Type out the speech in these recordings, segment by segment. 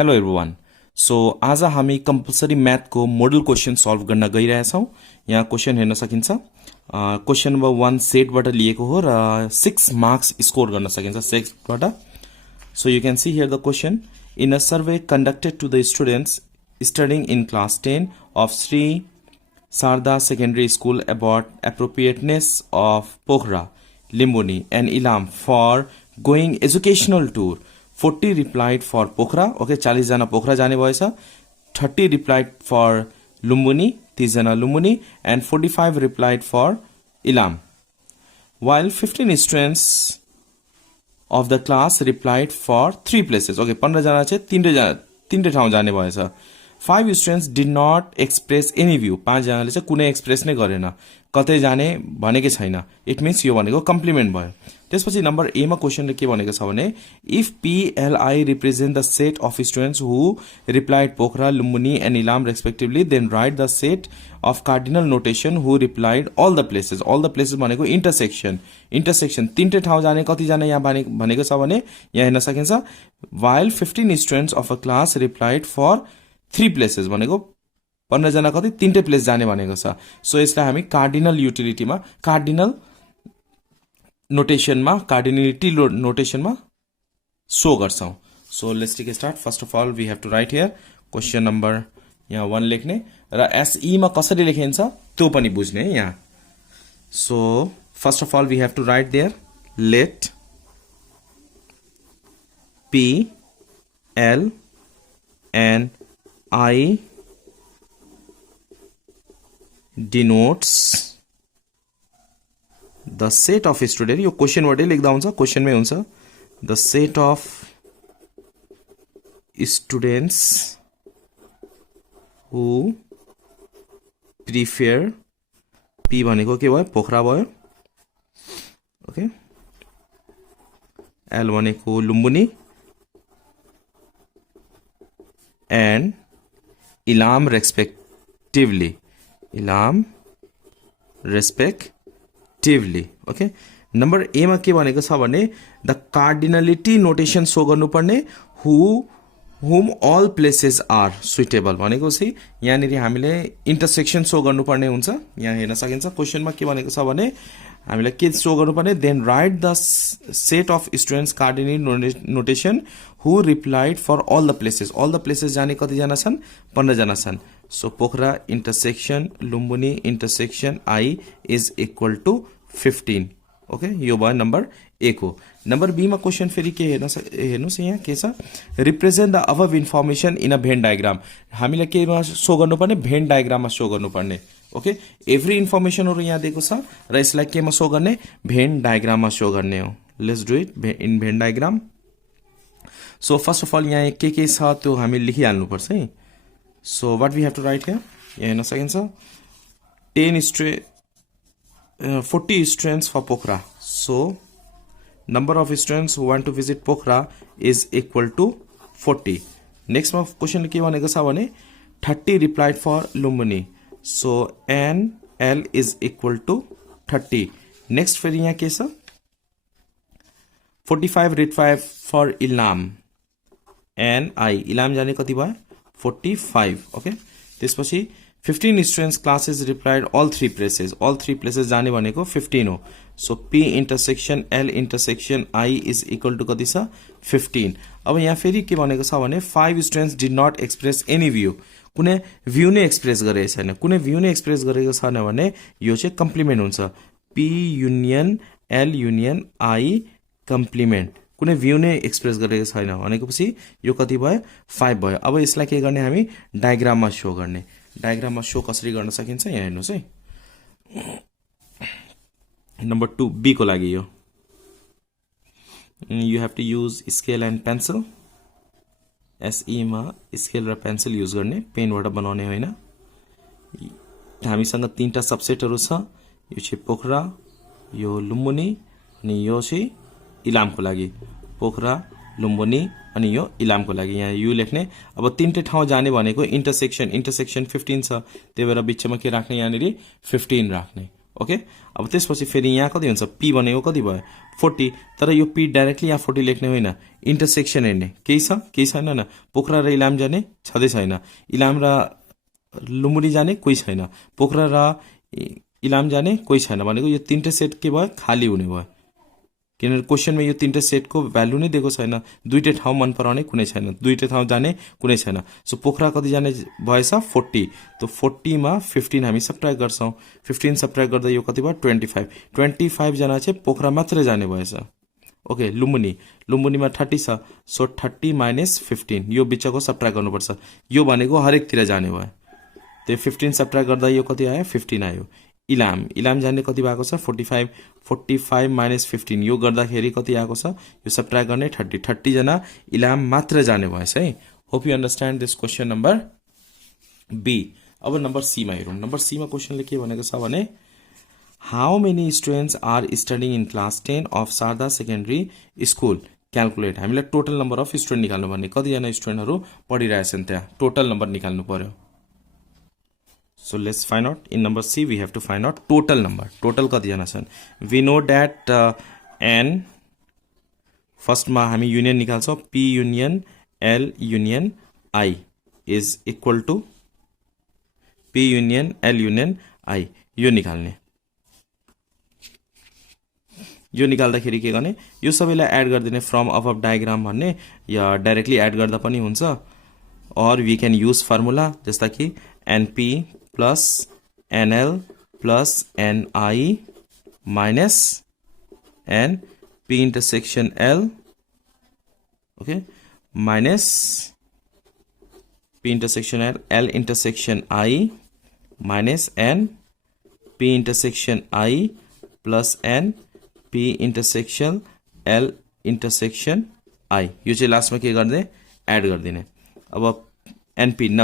Hello everyone. So आज हामी compulsory म्याथको model question solve गर्न गइरहेछौँ। यहाँ क्वेसन हेर्न सकिन्छ। क्वेसन नम्बर 1 सेटबाट लिएको हो र 6 मार्क्स स्कोर गर्न सकिन्छ सेटबाट। So you can see here the question. In a survey conducted to the students studying in class 10 of Shri Sharada secondary school about appropriateness of Pokhara, Lumbini and Ilam for going educational tour. 40 replied for Pokhara, okay 40 जना पोखरा जाने भएछ। 30 replied for लुम्बुनी, 30 जना लुम्बुनी, and 45 replied for Ilam, while 15 students of the class replied for 3 places, okay 15 जना चाहिँ तीनटै ठाउँ जाने भएछ। 5 students did not express any view, 5 जनाले चाहिँ कुनै एक्सप्रेस नै गरेन, कतै जाने भनेकै छैन। इट मिन्स यो भनेको कम्प्लिमेन्ट भयो। त्यसपछि नम्बर ए मा क्वेसनले के भनेको छ भने if PLI represent the set of students who replied Pokhara, Lumbini and Ilam respectively, then write the set of cardinal notation who replied all the places. All the places भनेको इन्टरसेक्सन तीनटै ठाउँ जाने कतिजना यहाँ भनेको छ भने यहाँ हेर्न सकिन्छ। While 15 students of a class replied for 3 places भनेको 15 जना कति तीनटै प्लेस जाने भनेको छ। सो यसलाई हामी कार्डिनल युटिलिटीमा कार्डिनल नोटेसनमा कार्डिनलिटी नोटेसनमा सो गर्छौं। So let's take start. First of all we have to write here question number यहाँ 1 लेख्ने र SE मा कसरी लेखिन्छ त्यो पनि बुझ्ने यहाँ। So first of all we have to write there let P L and I denotes the set of student। यो क्वेशन वर्डै लेख्दा हुन्छ, क्वेशनमै हुन्छ। the set of students who prefer, P भनेको के भयो पोखरा भयो, ओके। L भनेको Lumbini and Ilam respectively, Ilam respectively, okay. Number A मा के भनेको छ भने द कार्डिनलिटी नोटेसन सो गर्नुपर्ने हुम अल प्लेसेस आर सुइटेबल भनेको चाहिँ यहाँनिर हामीले इन्टरसेक्सन सो गर्नुपर्ने हुन्छ। यहाँ हेर्न सकिन्छ क्वेसनमा के भनेको छ भने हामीलाई के सो गर्नुपर्ने, then write the set of students cardinal notation who replied for all the places. All the places जाने कतिजना छन् 15 जना छन्। So Pokhara intersection Lumbini intersection I is equal to 15, okay. यो भयो नम्बर ए को। नम्बर बी मा क्वेसन फेरि के हेर्नुस् यहाँ के छ, represent the अबभ information in a van diagram. हामीलाई केमा सो गर्नुपर्ने भेन डायग्राममा सो गर्नुपर्ने, ओके। एभ्री इन्फर्मेसनहरु यहाँ दिएको छ र यसलाई केमा सो गर्ने भेन डायग्राममा सो गर्ने हो। Let's do it in Venn diagram. So first of all यहाँ के छ त्यो हामी लेखिहाल्नुपर्छ है। So what we have to write here, यहाँ हेर्न सकिन्छ 40 students for Pokhara. So number of students who want to visit Pokhara is equal to 40. Next question के भनेको छ भने 30 replied for Lumbini. So NL is equal to 30. Next फेरि यहाँ के छ 45 replied for Ilam. NI Ilam जाने कति भयो 45, ओके। त्यसपछि 15 students classes replied all 3 places, all 3 places जाने भनेको 15 हो। So P intersection L intersection I is equal to कति छ 15। अब यहाँ फेरि के भनेको छ भने 5 students did not express any view, कुनै भ्यू नै एक्सप्रेस गरेको छैन। कुनै भ्यू नै एक्सप्रेस गरेको छैन भने यो चाहिँ कम्प्लिमेन्ट हुन्छ। P union L union I complement, कुनै भ्यू नै एक्सप्रेस गरेको छैन भनेपछि यो कति भयो 5 भयो। अब यसलाई के गर्ने हामी डायग्राममा सो गर्ने। डायग्राममा सो कसरी गर्न सकिन्छ यहाँ हेर्नुस् है। नम्बर 2 बी को लागि यो you have to use scale and pencil. SE मा स्केल र पेन्सिल युज गर्ने, पेनबाट बनाउने होइन। हामीसँग 3टा सबसेटहरु छ, यो चाहिँ पोखरा, यो लुम्बुनी अनि यो चाहिँ इलामको लागि। पोखरा लुम्बुनी अनि यो इलामको लागि यहाँ यु लेख्ने। अब 3टै ठाउँ जाने भनेको इन्टरसेक्सन 15 छ, त्यही भएर बिचमा के राख्ने यहाँनिर 15 राख्ने, ओके, अब त्यसपछि फेरि यहाँ कति हुन्छ, पी भनेको कति भयो 40, तर यो पी डाइरेक्टली यहाँ 40 लेख्ने होइन, इन्टरसेक्सन हेर्ने, केही छ केही छैन न, पोखरा र इलाम जाने छँदै छैन, इलाम र लुम्बिनी जाने कोही छैन, पोखरा र इलाम जाने कोही छैन भनेको यो तीनटै सेट के भयो, खाली हुने भयो, किनभने क्वेसनमा यो तीनटै सेटको भ्यालु नै दिएको छैन, दुईटै ठाउँ मन पराउने कुनै छैन, दुईटै ठाउँ जाने कुनै छैन। सो पोखरा कति जाने भएछ 40, तो 40 मा 15 हामी सब्ट्र्याक्ट गर्छौं, 15 सब्ट्र्याक्ट गर्दा यो कति भयो 25, 25 जना चाहिँ पोखरा मात्रै जाने भएछ। ओके, लुम्बिनीमा 30 छ, सो 30 माइनस 15 यो बिचको सब्ट्र्याक्ट गर्नुपर्छ, यो भनेको हरेकतिर जाने भयो, त्यो 15 सब्ट्र्याक्ट गर्दा यो कति आयो 15 आयो। इलाम जाने कति भएको छ 45, 45 माइनस 15 यो गर्दाखेरि कति आएको छ, यो सब्ट्र्याक्ट गर्ने 30 जना इलाम मात्र जाने भएछ है। Hope you understand this question number B. अब नम्बर सी मा हेरौँ। नम्बर सी मा क्वेसनले के भनेको छ भने how many students are studying in class 10 of Sharada secondary school, calculate. हामीलाई टोटल नम्बर अफ स्टुडेन्ट निकाल्नु भन्ने, कतिजना स्टुडेन्टहरू पढिरहेछन् त्यहाँ, टोटल नम्बर निकाल्नु पर्यो। So let's find out. In number C we have to find out total number. Total कतिजना छन्? We know that n first मा हामी union निकाल्छौं, P union L union I is equal to P union L union I, यो निकाल्ने। यो निकाल्दाखेरि के गर्ने, यो सबैलाई एड गरिदिने फ्रम अबभ डायग्राम भन्ने, या डाइरेक्टली एड गर्दा पनि हुन्छ, और वी क्यान युज फर्मुला जस्ता कि NP plus NL plus NI minus NP intersection L, okay, minus P intersection L, L intersection I minus NP intersection I plus NP intersection L intersection I, यो चाहिँ लास्टमा के गर्ने, add गरिदिने। अब NP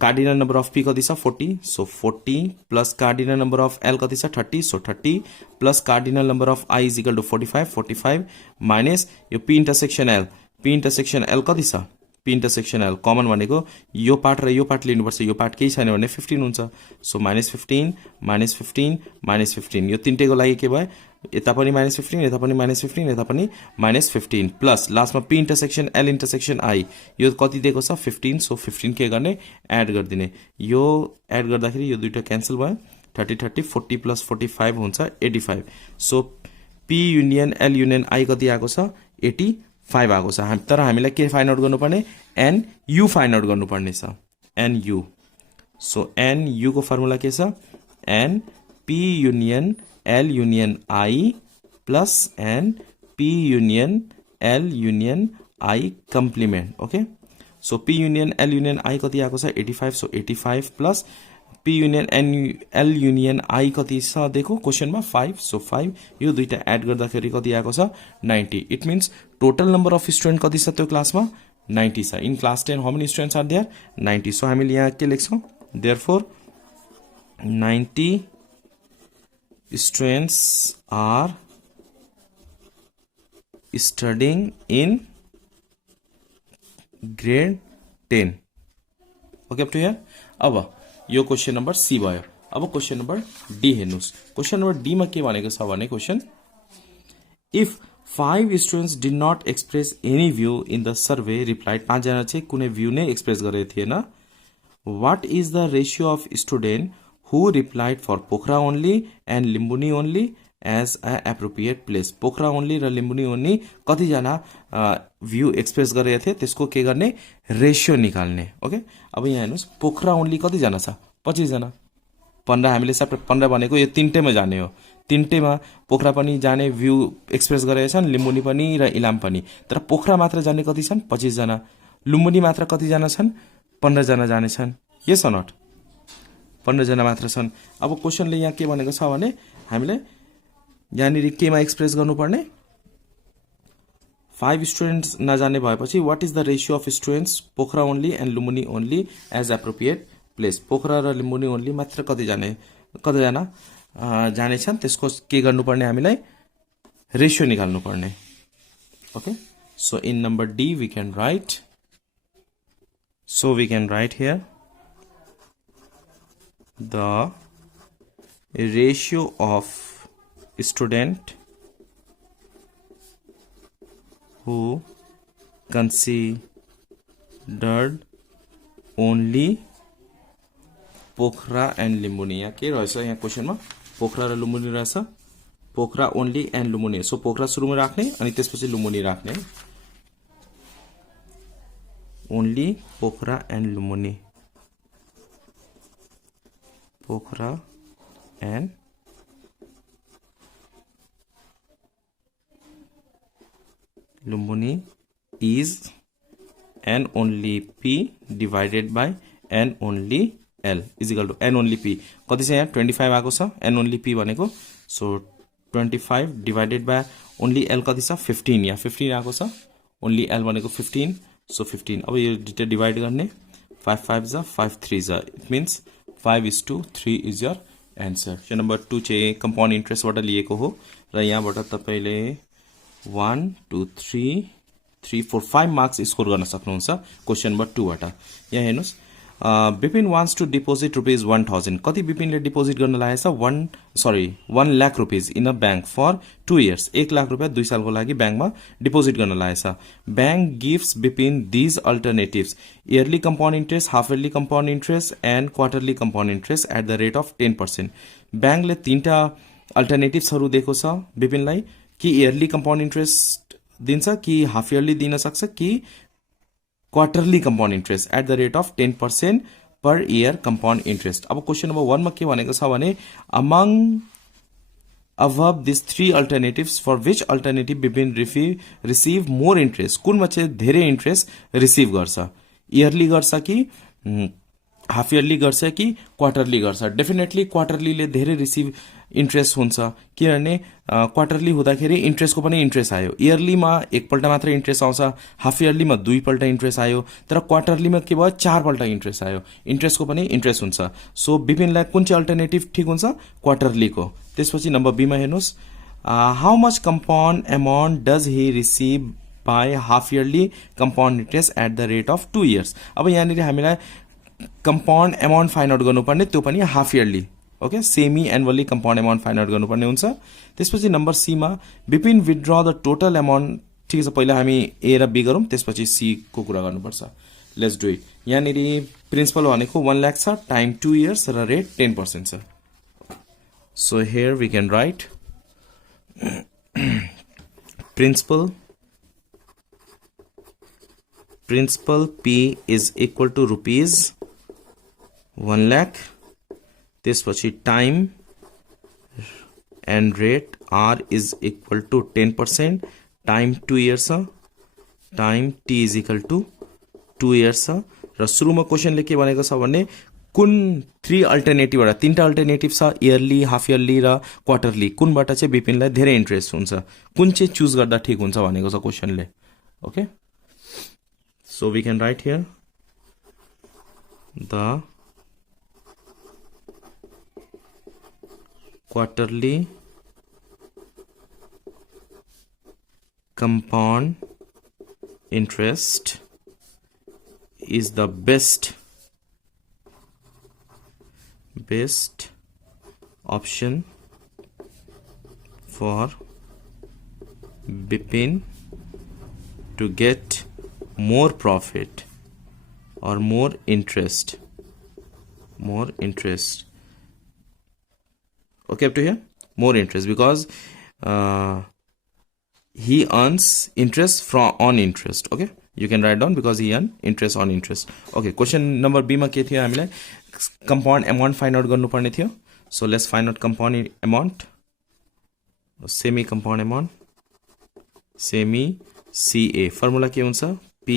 cardinal number of P कति छ 40, so 40 plus cardinal number of L कति छ 30, so 30 plus cardinal number of I is equal to 45, 45 minus यो P intersection L, P intersection L कति छ, P इंटरसेक्शन L कमन भनेको यो part र यो पार्ट लिनुपर्छ, यो पार्ट केही छैन भने 15 हुन्छ, सो माइनस 15 माइनस 15 माइनस 15, यो तीनटैको लागि के भयो, यता पनि माइनस 15, यता पनि माइनस 15, यता पनि माइनस 15, प्लस लास्टमा P intersection L intersection I, यो कति दिएको छ 15, सो 15 के गर्ने, एड गरिदिने। यो एड गर्दाखेरि यो दुईटा क्यान्सल भयो, 30 30 40 प्लस 45 हुन्छ 85, so P union L union I कति आएको छ 85 आएको छ। तर हामीलाई के फाइन्ड आउट गर्नुपर्ने, NU फाइन्ड आउट गर्नुपर्ने छ, NU। सो NU को फर्मुला के छ, NP union L union I plus NP union L union I complement, okay, so P union L union I कति आएको छ 85, so 85 plus P union L union I कति छ देखो क्वेशनमा 5, so 5, यो दुईटा एड गर्दाखेरि कति आएको छ 90, it means total number of student कति छ त्यो क्लासमा 90 छ। In class 10 how many students are there 90, so हामीले यहाँ के लेख्छौं, therefore 90 students are studying in grade 10, okay up to here। अब यो क्वेशन नंबर सी भयो। अब क्वेशन नंबर डी हेर्नुस्। क्वेशन नंबर डी मा के भनेको छ भने question, if 5 students did not express any view in the survey replied, 5 जना चाहिँ कुनै भ्यू नै एक्सप्रेस गरेको थिएन, what is the ratio of student who replied for Pokhara only and Limbuni only as a appropriate place, Pokhara only र Lumbini only कति जना view express गरेका थिए त्यसको के गर्ने, रेशियो निकाल्ने। ओके, अब यहाँ हेर्नुस्, पोखरा ओन्ली कति जना छ 25 जना, 15 हामीले सबै 15 भनेको यो तीनटैमा जाने हो, तीनटैमा पोखरा पनि जाने भ्यू एक्सप्रेस गरेका छन्, लिम्बुनी पनि र इलाम पनि, तर पोखरा मात्र जाने कति छन् 25 जना, लुम्बुनी मात्र कति जना छन् 15 जना जाने छन्, यस अर नट, 15 जना मात्र छन्। अब क्वेशनले यहाँ के भनेको छ भने हामीले यहाँनिर केमा एक्सप्रेस गर्नुपर्ने, 5 स्टुडेन्ट्स नजाने भएपछि what is the ratio of students Pokhara only and Lumbini only as appropriate place, Pokhara र लिम्बुनी ओन्ली मात्र कतिजना जाने छन् त्यसको के गर्नुपर्ने, हामीलाई रेशियो निकाल्नु पर्ने। Okay, so in number D we can write, so we can write here the ratio of student who considered only Pokhara and Lumbini. यहाँ के रहेछ, यहाँ क्वेशनमा पोखरा र लुम्बिनी रहेछ। Pokhara only and Lumbini, so Pokhara सुरुमा राख्ने अनि त्यसपछि लुम्बिनी राख्ने। Only Pokhara and Lumbini, Pokhara and Lumbini is n only p divided by n only l is equal to n only p। कति छ यहाँ 25 आएको छ, n only p भनेको, so 25 divided by only l कति छ 15, यहाँ 15 आएको छ, ओन्ली l भनेको 15, सो 15। अब यो दुईटा डिवाइड गर्ने, 5 5 जा 5 3 जा, it means 5:3 is your answer. Question number 2 चाहिँ कम्पाउन्ड इन्ट्रेस्टबाट लिएको हो र यहाँबाट तपाईले 1 2 3 3 4 5 मार्क्स स्कोर गर्न सक्नुहुन्छ क्वेशन नम्बर 2 बाट। यहाँ हेर्नुस्, Bipin wants to deposit rupees 1000। कति बिपिनले डिपोजिट गर्न लागेछ 1 lakh rupees in a bank for 2 years. 1 lakh रुपियाँ 2 सालको लागि ब्याङ्कमा डिपोजिट गर्न लागेछ। ब्याङ्क gives Bipin these alternatives, yearly compound interest, half yearly compound interest and quarterly compound interest at the rate of 10%। ब्याङ्कले 3टा अल्टरनेटिभ्सहरू दिएको छ बिपिनलाई, कि इयरली कम्पाउन्ड इन्ट्रेस्ट दिन्छ, कि हाफ इयरली दिन सक्छ, कि quarterly compound interest at the rate of 10% per year compound interest. अब क्वेशन नम्बर 1 मा के भनेको छ भने among above these 3 alternatives for which alternative Bipin receive more interest, कुनमा चाहिँ धेरै इन्ट्रेस्ट रिसिभ गर्छ, इयरली गर्छ कि हाफ इयरली गर्छ कि क्वार्टरली गर्छ। डेफिनेटली क्वार्टरलीले धेरै रिसिभ इन्ट्रेस्ट हुन्छ, किनभने क्वार्टरली हुँदाखेरि इन्ट्रेस्टको पनि इन्ट्रेस्ट आयो, इयरलीमा एकपल्ट मात्र इन्ट्रेस्ट आउँछ, हाफ इयरलीमा 2 पल्ट इन्ट्रेस्ट आयो, तर क्वार्टरलीमा के भयो 4 पल्ट इन्ट्रेस्ट आयो, इन्ट्रेस्टको पनि इन्ट्रेस्ट हुन्छ। सो बिपिनलाई कुन चाहिँ अल्टरनेटिभ ठिक हुन्छ, क्वार्टरलीको। त्यसपछि नम्बर बी मा हेर्नुस्, how much compound amount does he receive by half yearly compound interest at the rate of 2 years. अब यहाँनिर हामीलाई कम्पाउन्ड एमाउन्ट फाइन्ड आउट गर्नुपर्ने, त्यो पनि half yearly, okay, semi annually compound amount find out गर्नुपर्ने हुन्छ। त्यसपछि नम्बर सी मा Bipin withdraw the total amount, ठिक छ, पहिला हामी ए र बी गरौँ, त्यसपछि सी को कुरा गर्नुपर्छ। Let's do it. यहाँनिर प्रिन्सिपल भनेको 1 लाख छ, टाइम 2 इयर्स र रेट 10% छ। So here we can write principal P is equal to rupees 1 lakh, त्यसपछि time and rate R is equal to 10%, time 2 years छ, time T is equal to 2 years छ। र सुरुमा क्वेशनले के भनेको छ भने कुन 3 अल्टरनेटिभबाट, 3टा अल्टरनेटिभ छ, इयरली, हाफ इयरली र क्वार्टरली, कुनबाट चाहिँ बिपिनलाई धेरै इन्ट्रेस्ट हुन्छ, कुन चाहिँ चुज गर्दा ठिक हुन्छ भनेको छ क्वेशनले। Okay, so we can write here the quarterly compound interest is the best option for Bipin to get more profit or more interest. Okay, up to here, more interest, because he earns interest on interest. Okay, you can write down because he earn interest on interest. Okay, question number B मा के थियो, हामीलाई compound amount find out गर्नु पर्ने थियो। So let's find out compound amount, semi compound amount, semi CA। Formula के हुन्छ, P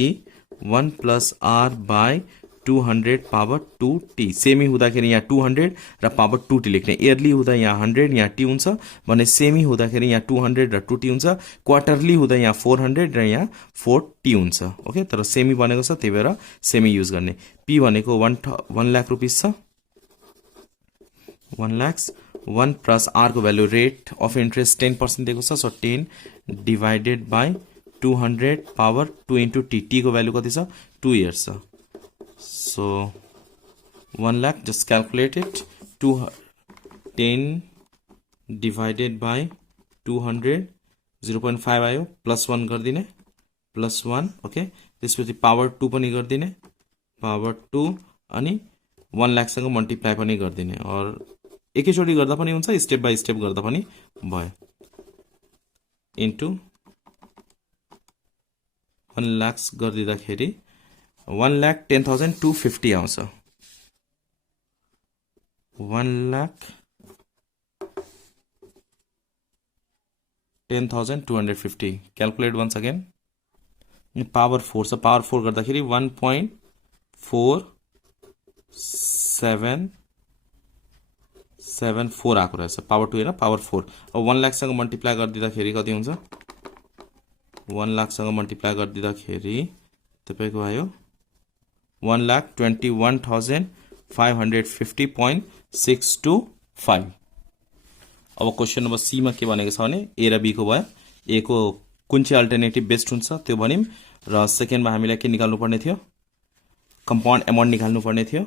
1 plus R by 200 power 2t। Semi हुँदाखेरि यहाँ 200 र पावर 2t लेख्ने, इयरली हुँदा यहाँ 100 यहाँ t हुन्छ भने सेमी हुँदाखेरि यहाँ 200 र 2t हुन्छ, क्वार्टरली हुँदा यहाँ 400 र यहाँ 4t हुन्छ। ओके, तर सेमी भनेको छ त्यही भएर सेमी युज गर्ने। p भनेको 1 लाख रुपीस छ, 1 लाख, 1 प्लस r को भ्यालु रेट अफ इन्ट्रेस्ट 10% दिएको छ, so 10 divided by 200 power 2 into t, t को भ्यालु कति छ 2 इयर्स छ। So 1 lakh, just calculate it, 10 divided by 200 0.5 आयो +1 गरिदिने +1 ओके त्यसपछि पावर 2 पनि गरिदिने पावर 2 अनि 1 लाखसँग मल्टिप्लाई पनि गरिदिने और एकैचोटि गर्दा पनि हुन्छ स्टेप बाई स्टेप गर्दा पनि भयो इन्टु 1 लाख गरिदिँदाखेरि 1,10,250 आउँछ 1,10,250 क्याल्कुलेट वन्स अगेन पावर 4 छ पावर 4 गर्दाखेरि 1.4774 आएको रहेछ पावर 2 हैन पावर 4 अब 1 लाखसँग मल्टिप्लाई गरिदिँदाखेरि कति हुन्छ 1 लाखसँग मल्टिप्लाई गरिदिँदाखेरि तपाईको आयो 1,21,550.625 अब क्वेशन नम्बर सी मा के भनेको छ भने ए र बी को भयो ए को कुन चाहिँ अल्टरनेटिभ बेस्ट हुन्छ त्यो भनिम र सेकेन्डमा हामीलाई के निकाल्नु पर्ने थियो कम्पाउन्ड अमाउन्ट निकाल्नु पर्ने थियो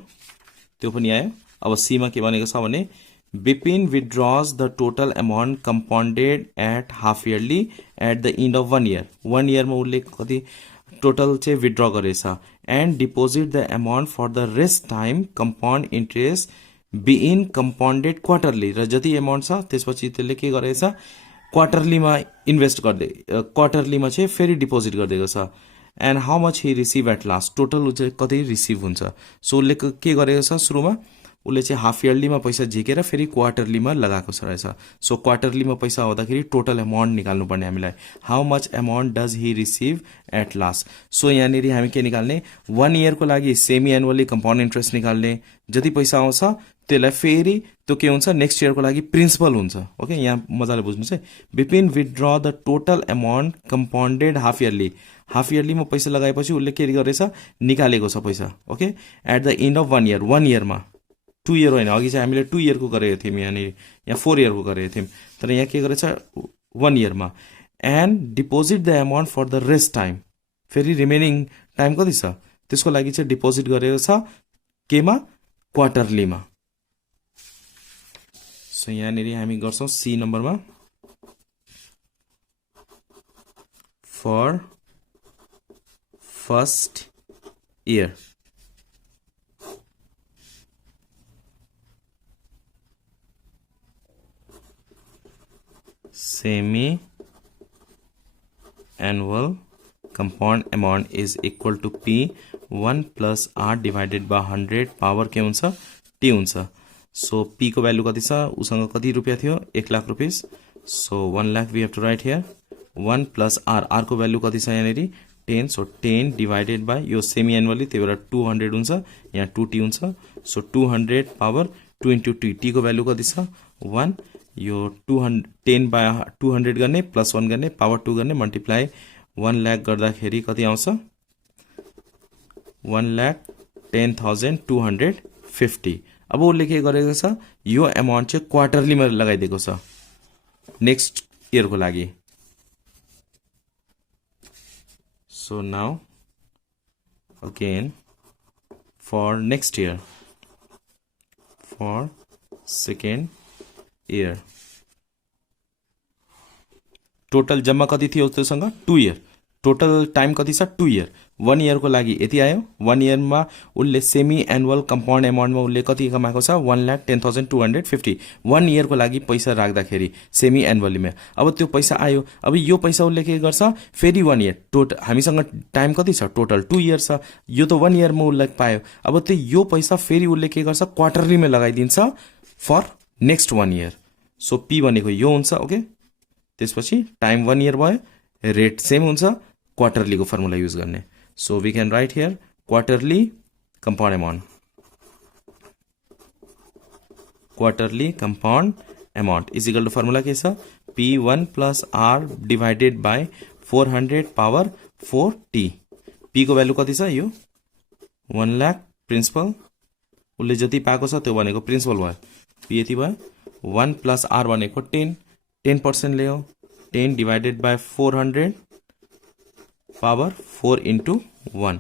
त्यो पनि आयो अब सी मा के भनेको छ भने Bipin withdraws the total amount compounded at half yearly at the end of 1 year. 1 year में उल्ले कति total चे withdraw गरेछ and deposit the amount for the rest time compound interest being compounded quarterly. र जति amount छ त्यसपछि त्यसले के गरेछ quarterly मा इन्भेस्ट गर्दै quarterly मा चाहिँ फेरि डिपोजिट गर्दैको छ and how much he receive at last total कति रिसिभ हुन्छ सो उसले के गरेको छ सुरुमा उसले चाहिँ हाफ इयरलीमा पैसा झिकेर फेरि क्वार्टरलीमा लगाएको छ रहेछ सो क्वार्टरलीमा पैसा आउँदाखेरि टोटल अमाउन्ट निकाल्नु पर्ने हामीलाई how much amount does he receive at last so यहाँनिर हामी के निकाल्ने 1 इयरको लागि सेमी एनुअली कम्पाउन्ड इन्ट्रेस्ट निकाल्ने जति पैसा आउँछ त्यसलाई फेरि त्यो के हुन्छ नेक्स्ट इयरको लागि प्रिन्सिपल हुन्छ ओके यहाँ मजाले बुझ्नुहोस् है Bipin withdraw the total amount compounded half इयरलीमा पैसा लगाएपछि उसले के गरेछ निकालेको छ पैसा okay at the end of 1 year 1 इयरमा 2 इयर होइन अघि चाहिँ हामीले 2 इयरको गरेको थियौँ यहाँ 4 इयरको गरेको थियौँ तर यहाँ के गरेछ 1 इयरमा and deposit the amount for the rest time फेरि रिमेनिङ टाइम कति छ त्यसको लागि चाहिँ डिपोजिट गरेको छ केमा क्वार्टरलीमा सो यहाँनिर हामी गर्छौँ सी नम्बरमा for first year semi-annual compound amount is equal to P 1 plus R divided by 100 power के हुन्छ T हुन्छ so P को value कति छ उसँग कति रुपैयाँ थियो 1 lakh rupees so 1 lakh we have to write here 1 plus R R को value कति छ यहाँनिर 10 so 10 divided by यो semi annually त्यही भएर 200 हुन्छ यहाँ 2T हुन्छ so 200 power 2 into T T को value कति छ 1 यो 210 by 200 गर्ने प्लस 1 गर्ने पावर 2 गर्ने मल्टिप्लाई 1 लाख गर्दाखेरि कति आउँछ 1,10,250 अब उसले के गरेको छ यो अमाउन्ट चाहिँ क्वार्टरलीमा लगाइदिएको छ नेक्स्ट इयरको लागि so now again for next year for second year total जम्मा कति थियो त्योसँग 2 इयर टोटल टाइम कति छ 2 इयर 1 इयरको लागि यति आयो 1 इयरमा उसले सेमी एनुअल कम्पाउन्ड अमाउन्टमा उसले कति कमाएको छ 1,10,250 1 इयरको लागि पैसा राख्दाखेरि सेमी एनुअलीमा अब त्यो पैसा आयो अब यो पैसा उसले के गर्छ फेरि 1 इयर टोटल हामीसँग टाइम कति छ टोटल 2 इयर छ यो त 1 इयरमा उसले पायो अब त्यो यो पैसा फेरि उसले के गर्छ क्वार्टरलीमा लगाइदिन्छ for next 1 year so P भनेको यो हुन्छ ओके त्यसपछि टाइम 1 इयर भयो रेट सेम हुन्छ क्वार्टरलीको फर्मुला युज गर्ने so we can write here quarterly compound amount is equal to formula के छ P1 plus R divided by 400 power 4T P को भ्यालु कति छ यो 1 लाख प्रिन्सिपल उसले जति पाएको छ त्यो भनेको प्रिन्सिपल भयो P यति भयो 1 प्लस R भनेको 10% ल्यायो 10 divided by 400 power 4 into 1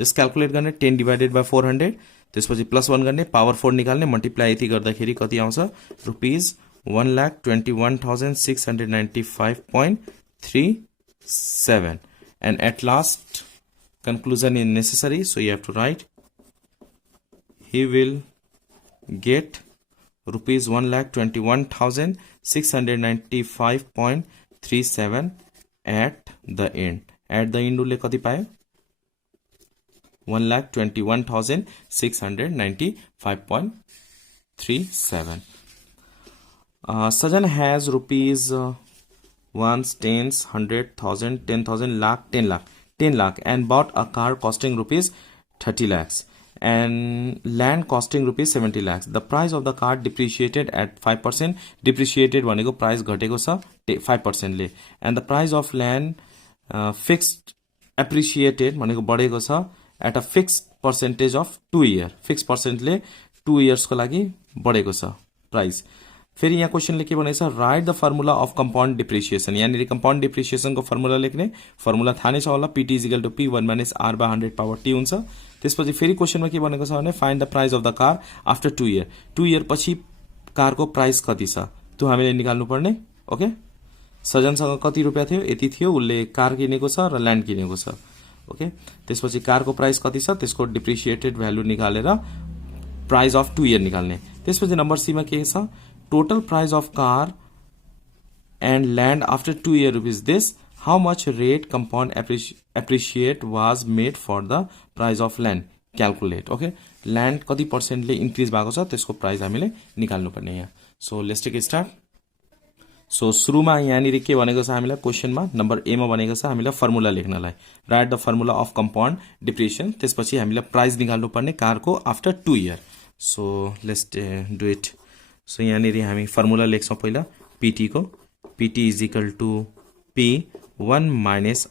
just calculate गर्ने 10 डिवाइडेड बाई 400 त्यसपछि +1 गर्ने, पावर 4 निकाल्ने, मल्टिप्लाई यति गर्दाखेरि कति आउँछ rupees 1,21,695.37 and at last conclusion is necessary, so you have to write he will get rupees 1,21,695.37 at the end. At the end उसले कति पायो 1,21,695.37. Sajan has rupees ones, tens, 100,000, 10,000, lakh, 10 lakh and bought a car costing rupees 30 lakhs and land costing rupees 70 lakhs. The price of the car depreciated at 5%. Depreciated भनेको price घटेको छ 5% ले and the price of land fixed appreciated भनेको बढेको छ at a fixed percentage of 2 year. Fixed percent ले 2 years को लागि बढेको छ price. फेरि यहाँ क्वेशनले के भनेको छ right the formula of compound depreciation. यहाँनिर कम्पाउन्ड डिप्रिसिएसनको फर्मुला लेख्ने. फर्मुला थाहा नै छ होला Pt = P1 - R/100/T हुन्छ. त्यसपछि फेरि क्वेशनमा के भनेको छ भने find the price of the car after 2 year. 2 year पछि कारको प्राइस कति छ त्यो हामीले निकाल्नु पर्ने. ओके सजनसँग कति रुपियाँ थियो यति थियो, उसले कार किनेको छ र ल्यान्ड किनेको छ. ओके त्यसपछि कारको प्राइस कति छ त्यसको डिप्रिसिएटेड भ्यालु निकालेर प्राइस अफ 2 year निकाल्ने. त्यसपछि नम्बर सी मा के छ total price of car and land after 2 year rupees this. How much rate compound appreciate was made for the price of land? Calculate. Okay, land कति % ले increase भएको छ त्यसको प्राइस हामीले निकाल्नु पर्ने यहाँ. So let's take a start. So सुरुमा यहाँनिर के भनेको छ हामीलाई क्वेशनमा नम्बर ए मा भनेको छ हामीलाई फर्मुला लेख्नलाई write the formula of compound depreciation. त्यसपछि हामीले प्राइस निकाल्नु पर्ने कारको after 2 year. So let's do it. So यहाँनिर हामी फर्मुला लेख्छौँ पहिला पीटी को. PT = P1 -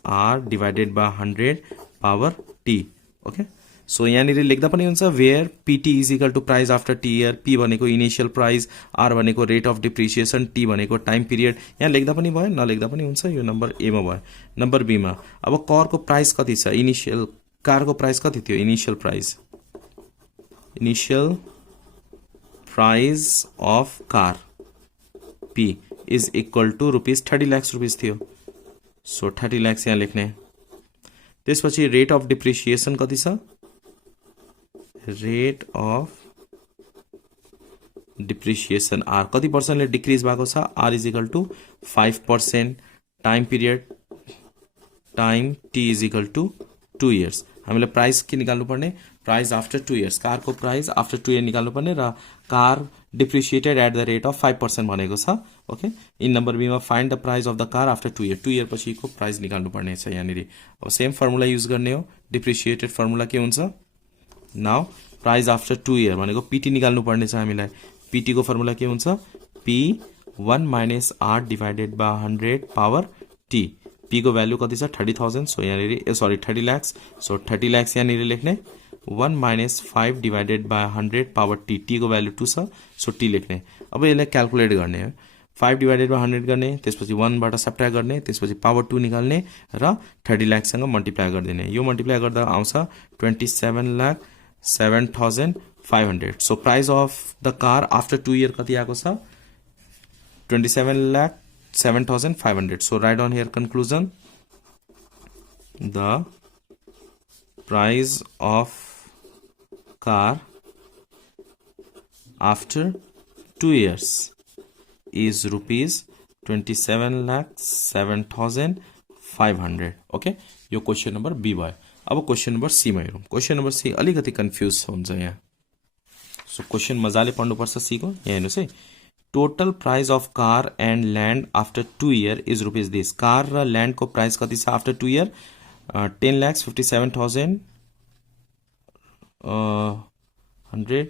R/100/T. Okay so यहाँनिर लेख्दा पनि हुन्छ where P T = price after T year. P भनेको इनिशियल प्राइस, आर भनेको रेट अफ डिप्रिसिएसन, टी भनेको टाइम पिरियड. यहाँ लेख्दा पनि भयो नलेख्दा पनि हुन्छ. यो नम्बर ए मा भयो. नम्बर बी मा अब कारको प्राइस कति छ इनिशियल कारको प्राइस कति थियो initial price of car P is equal to rupees 30 lakhs rupees थियो. So 30 lakhs यहाँ लेख्ने. त्यसपछि रेट अफ डिप्रिसिएसन कति छ रेट अफ डिप्रिसिएसन आर कति पर्सेन्टले डिक्रिज भएको छ R = 5%. Time period time T = 2 years. हामीले प्राइस के निकाल्नु पर्ने प्राइस आफ्टर 2 years. कारको प्राइस आफ्टर 2 year निकाल्नु पर्ने र car depreciated at the rate of 5% भनेको छ. ओके इन नम्बर बी मा find the price of the car after 2 year. 2 year पछिको प्राइस निकाल्नु पर्ने छ यहाँनिर. अब सेम फर्मुला युज गर्ने हो. डिप्रिसिएटेड फर्मुला के हुन्छ नाउ प्राइस आफ्टर 2 year भनेको पीटी निकाल्नु पर्ने छ हामीलाई. पीटी को फर्मुला के हुन्छ P1 - R/100/T. पी को भ्यालु कति छ 30,000. सो यहाँनिर 30 lakhs. सो 30 lakhs यहाँनिर लेख्ने 1 - 5/100/T. टी को भ्यालु 2 छ सो टी लेख्ने. अब यसलाई क्याल्कुलेट गर्ने हो 5/100 गर्ने. त्यसपछि 1 बाट सब्ट्र्याक्ट गर्ने. त्यसपछि पावर 2 निकाल्ने र 30 lakhs सँग मल्टिप्लाई गरिदिने. यो मल्टिप्लाई गर्दा आउँछ 27,07,500. So price of the car after 2 year कति आएको छ 27,07,500. So write down here conclusion. The price of car after 2 years is rupees 27,07,500. Okay, यो क्वेशन नंबर बी भयो. अब क्वेशन नंबर सी मा हेरौँ. क्वेशन नंबर सी अलिकति कन्फ्युज हुन्छ यहाँ. सो क्वेशन मजाले पढ्नुपर्छ सी को. यहाँ हेर्नुहोस् है total price of car and land after 2 year is rupees this. Car र ल्यान्डको प्राइस कति छ after 2 year 10,57,100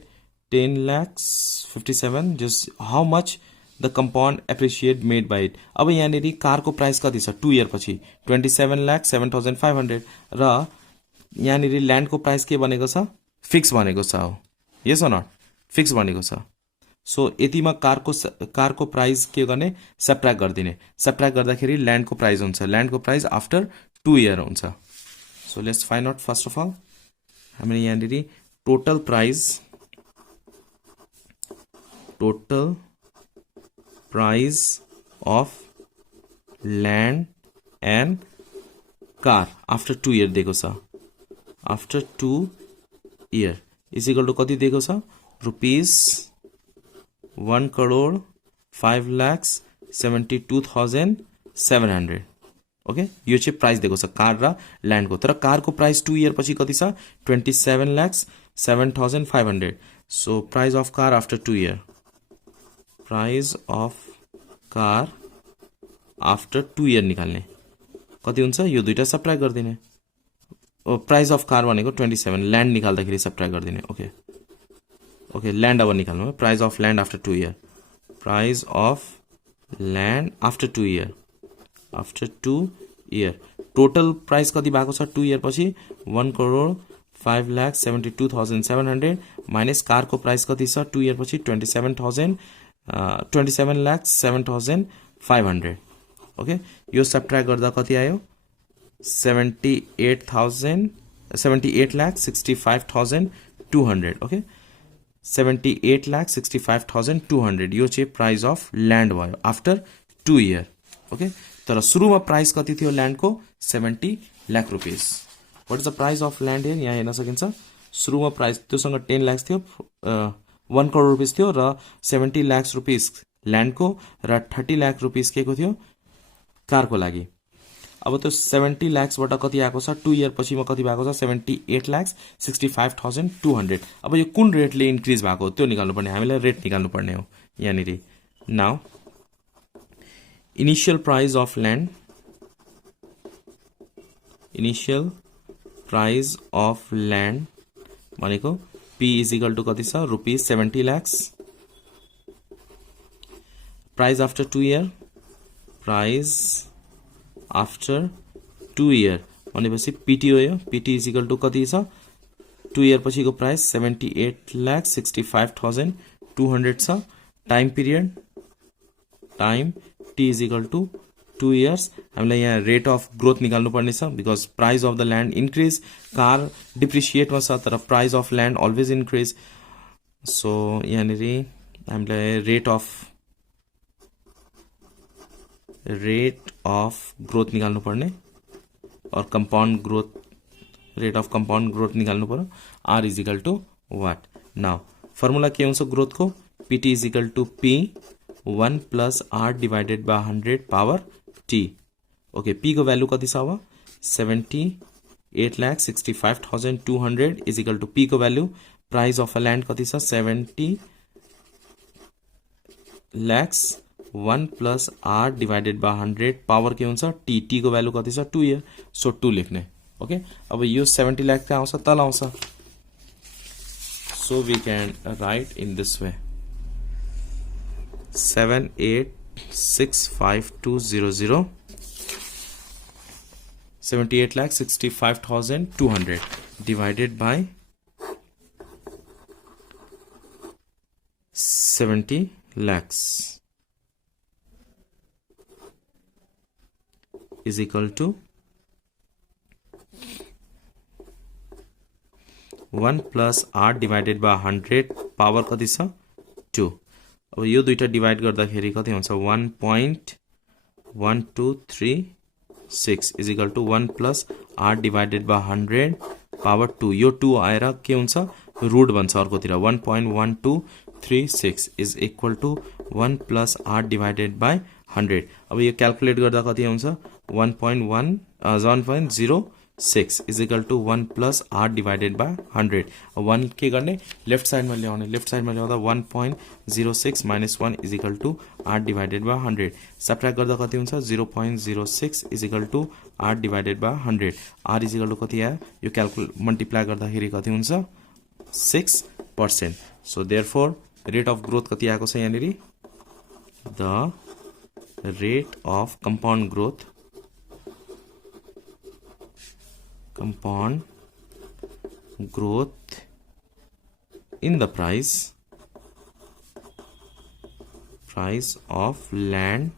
10,57,000 just how much the compound appreciate made by it. अब यहाँनिर कारको प्राइस कति छ 2 year पछि 27,07,500 र यहाँनिर ल्यान्डको प्राइस के भनेको छ फिक्स भनेको छ हो. यस अर नट फिक्स भनेको छ. सो यतिमा कारको प्राइस के गर्ने सब्ट्र्याक्ट गरिदिने. सब्ट्र्याक्ट गर्दाखेरि ल्यान्डको प्राइस हुन्छ. ल्यान्डको प्राइस आफ्टर 2 year हुन्छ. So let's find out. First of all हामीले यहाँनिर total price of land and car after 2 year दिएको छ। After 2 year is equal to कति दिएको छ? रुपीज 1,05,72,700। ओके, यो चाहिँ प्राइस दिएको छ कार र ल्यान्डको। तर कारको प्राइस 2 इयर पछि कति छ? 27,07,500। So price of car after 2 year, price of car after 2 year निकाल्ने कति हुन्छ? यो दुईटा सब्ट्र्याक्ट गरिदिने। प्राइस अफ कार भनेको 27, ल्यान्ड निकाल्दाखेरि सब्ट्र्याक्ट गरिदिने। ओके ओके, ल्यान्ड अब निकाल्नु। Price of land after 2 year, price of land after 2 year, after 2 year total price कति भएको छ 2 इयर पछि? 1,05,72,700 माइनस कारको प्राइस कति छ 2 इयर पछि? 27,07,500। ओके, यो सब्ट्र्याक्ट गर्दा कति आयो? 78,65,200। ओके, 78,65,200 यो चाहिँ प्राइस अफ ल्यान्ड भयो आफ्टर 2 इयर। ओके, तर सुरुमा प्राइस कति थियो ल्यान्डको? 70 lakh rupees. What is the price of land here? यहाँ हेर्न सकिन्छ सुरुमा प्राइस त्योसँग 10 लाख थियो, 1 करोड रुपीज थियो र 70 लाख रुपीज ल्यान्डको र 30 लाख रुपीज के को थियो? कारको लागि। अब त्यो 70 लाखबाट कति आएको छ 2 इयर पछिमा कति भएको छ? 78,65,200। अब यो कुन रेटले इन्क्रिज भएको त्यो निकाल्नु पर्ने, हामीलाई रेट निकाल्नु पर्ने हो यहाँनिर। Now initial price of land, initial price of land भनेको P इज इक्वल टू कति छ? Rupees 70 lakh. Price after 2 year, price after 2 year भनेपछि पिटी हो यो। पिटी इज इक्वल टू कति छ? 2 इयर पछिको प्राइस 78,65,200 छ। Time period, time T is equal to 2 years. हामीलाई यहाँ रेट अफ ग्रोथ निकाल्नु पर्ने छ because price of the land increase, car डिप्रिसिएटमा छ तर price of land always increase. So यहाँनिर हामीलाई रेट अफ ग्रोथ निकाल्नु पर्ने or compound growth, rate of compound growth निकाल्नु पर्यो। R is equal to what? Now formula के हुन्छ ग्रोथ को? PT is equal to P 1 plus R divided by 100 power T. Okay, P को value कति छ अब? 78,65,200 इज इक्वल टू पी को value. Price of a land कति छ? 70 lakh 1 plus R divided by 100 power के हुन्छ? टी। टी को वैल्यू कति छ? 2 इयर। सो 2 लेख्ने। ओके, अब यो 70 लाख कहाँ आउँछ? तल आउँछ। So we can write in this way 78,65,200 78,65,200 divided by 70 lakhs is equal to 1 plus r divided by 100 power कति छ? 2। अब यो दुईटा डिवाइड गर्दाखेरि कति हुन्छ? 1.1236 is equal to 1 plus r divided by 100 power 2। यो 2 आएर के हुन्छ? रूट बन्छ अर्कोतिर। 1.1236 is equal to 1 plus r divided by 100। अब यो क्याल्कुलेट गर्दा कति आउँछ? 1.06 is equal to 1 plus r divided by 100। 1 के गर्ने? लेफ्ट साइडमा ल्याउने। लेफ्ट साइडमा ल्याउँदा 1.06 minus 1 is equal to r divided by 100। Subtract गर्दा कति हुन्छ? 0.06 is equal to r divided by 100। r is equal to कति आयो? यो क्याल्कुलेट मल्टिप्लाई गर्दाखेरि कति हुन्छ? 6%। So therefore rate of growth कति आएको छ यहाँनिर? The rate of compound growth, compound growth in the price of land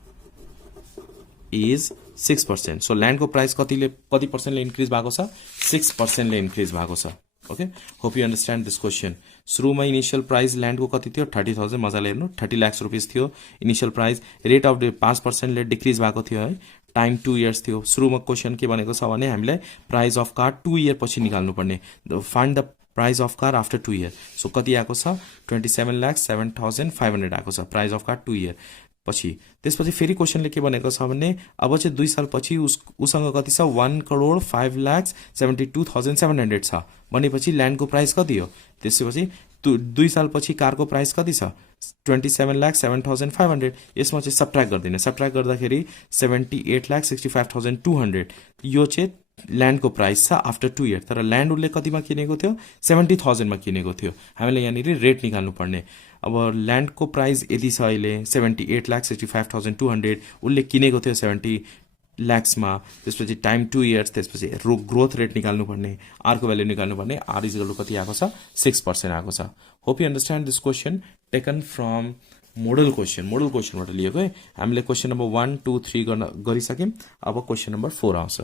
is 6%। so land को प्राइस कति पर्सेंटले इन्क्रिज भएको छ? 6% ले इन्क्रिज भएको छ। Okay hope you understand this question सुरुमा इनिशियल प्राइस ल्यान्डको कति थियो 30,000 मजाले हेर्नु 30 लाख रुपिस थियो initial price rate of 5% decrease भएको थियो है टाइम 2 इयर्स थियो सुरुमा क्वेसन के भनेको छ भने हामीलाई प्राइस अफ कार 2 इयर पछि निकाल्नु पर्ने find the price of car after 2 year so कति आएको छ 27,07,500 आएको छ प्राइस अफ कार 2 इयर पछि त्यसपछि फेरि क्वेसनले के भनेको छ भने अब चाहिँ 2 साल पछि उसँग कति छ 1,05,72,700 छ भनेपछि ल्यान्डको प्राइस कति हो त्यसपछि 2 साल पछि कारको प्राइस कति छ 27,07,500 यसमा चाहिँ सब्ट्र्याक्ट गर्दिने सब्ट्र्याक्ट गर्दाखेरि 78,65,200 यो चाहिँ ल्यान्डको प्राइस छ आफ्टर 2 इयर तर ल्यान्ड उसले कतिमा किनेको थियो 70,000 मा किनेको थियो हामीले यहाँनिर रेट निकाल्नु पर्ने अब ल्यान्डको प्राइस यदि छ अहिले 78,65,200 उसले किनेको थियो 70 लाख्समा त्यसपछि टाइम 2 इयर्स त्यसपछि ग्रोथ रेट निकाल्नु पर्ने आरको भ्यालु निकाल्नु पर्ने आर इज इक्वल टु कति आएको छ 6% आएको छ hope you understand this question taken from model क्वेसनबाट लिएको है हामीले क्वेसन नम्बर 1 2 3 गरिसक्यौं अब क्वेसन नम्बर 4 आउँछ